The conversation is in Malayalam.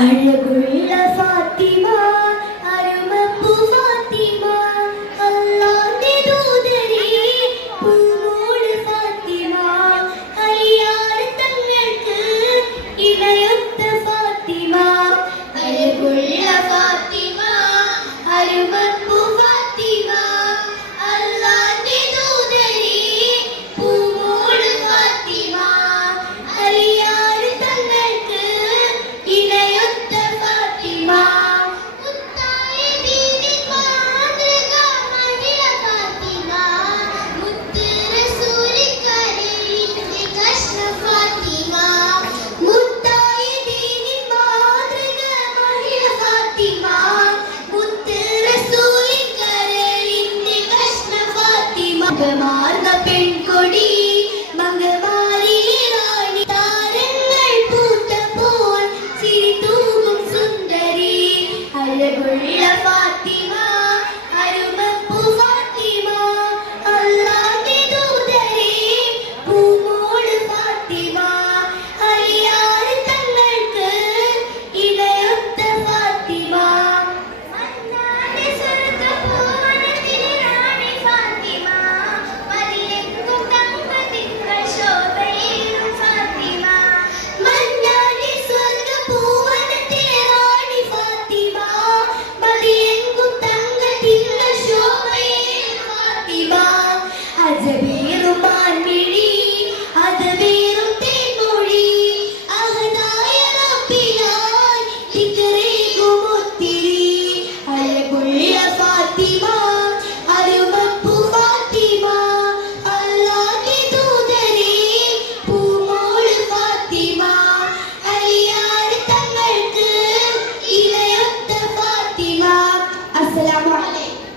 അഴകുള്ള ഫാത്തിമ അരുമപ്പു ഫാത്തിമ അല്ലാഹുവിന്റെ ദൂതരേ പൂമോള് ഫാത്തിമ അലിയാർ തങ്ങൾക്ക് ഇണയൊത്ത ഫാത്തിമ അഴകുള്ള ഫാത്തിമ അരുമപ്പു ഫാത്തിമ അല്ലാഹുവിന്റെ ദൂതരേ പൂമോള് ഫാത്തിമ അലിയാർ തങ്ങൾക്ക് ഇണയൊത്ത ഫാത്തിമ മുത്തായ ദീനിൻ മാതൃക മഹിള ഫാത്തിമ മുത്ത് റസൂലിൻ കരളിന്റെ കഷ്ണ ഫാത്തിമ മുത്തായ ദീനിൻ മാതൃക മഹിള ഫാത്തിമ മുത്ത് റസൂലിൻ കരളിന്റെ കഷ്ണ ഫാത്തിമ മംഗമാർന്ന പെൺകൊടി മംഗമാരിലെ റാണി താരങ്ങൾ പൂത്തപ്പോൾ ചിരി തൂകും സുന്ദരി അഴകുള്ള ഫാത്തിമ അരുമപ്പു ഫാത്തിമ അല്ലാഹുവിന്റെ ദൂതരേ പൂമോള് ഫാത്തിമ അലിയാർ തങ്ങൾക്ക് ഇണയൊത്ത ഫാത്തിമ മന്നാന്റെ സ്വർഗ്ഗഭുവനത്തിലെ റാണി ഫാത്തിമ മതിലെങ്ങും തങ്കത്തിങ്കൾ ശോഭയേറും ഫാത്തിമ മന്നാന്റെ സ്വർഗ്ഗഭുവനത്തിലെ റാണി ഫാത്തിമ മതിലെങ്ങും തങ്കത്തിങ്കൾ ശോഭയേറും ഫാത്തിമ അജബേറും മാൻമിഴി അതവേറും തേൻമൊഴി അഹദായ റബ്ബിനാൽ ദിക്റേകും ഒത്തിരി അഴകുള്ള ഫാത്തിമ അരുമപ്പു ഫാത്തിമ അല്ലാഹുവിന്റെ ദൂതരേ പൂമോള് ഫാത്തിമ അലിയാർ തങ്ങൾക്ക് ഇണയൊത്ത ഫാത്തിമ. അസ്സലാമു അലൈക്കും.